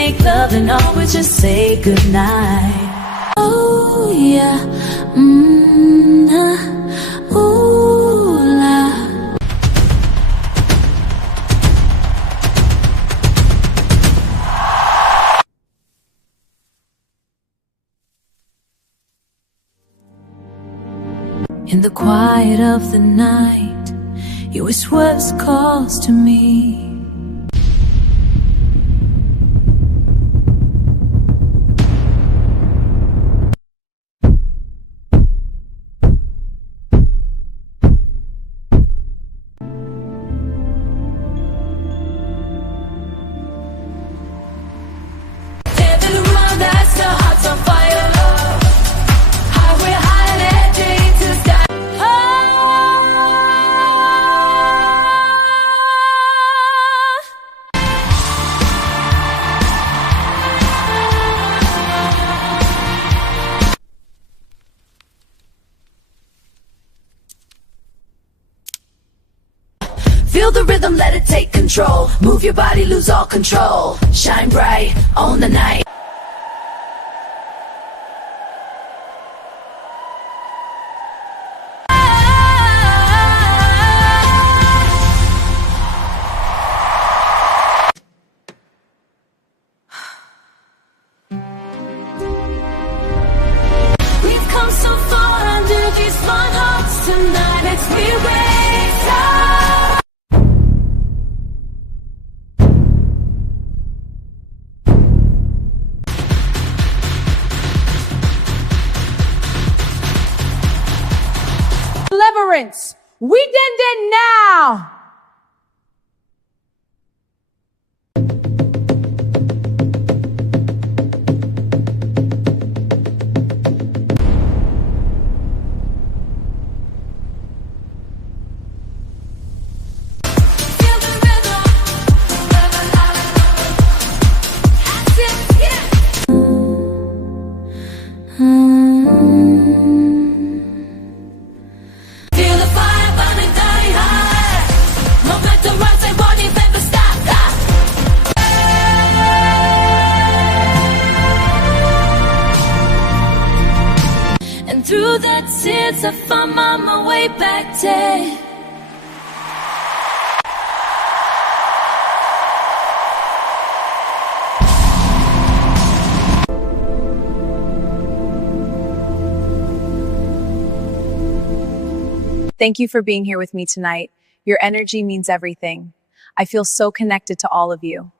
make love and always just say goodnight. Oh yeah, ooh la. In the quiet of the night, you whispers calls to me. Feel the rhythm, let it take control. Move your body, lose all control. Shine bright, own the night. We've come so far under these smart hearts tonight. Let's be raised up. Deliverance. We did it now. Through the tears, I found my way back there. Thank you for being here with me tonight. Your energy means everything. I feel so connected to all of you.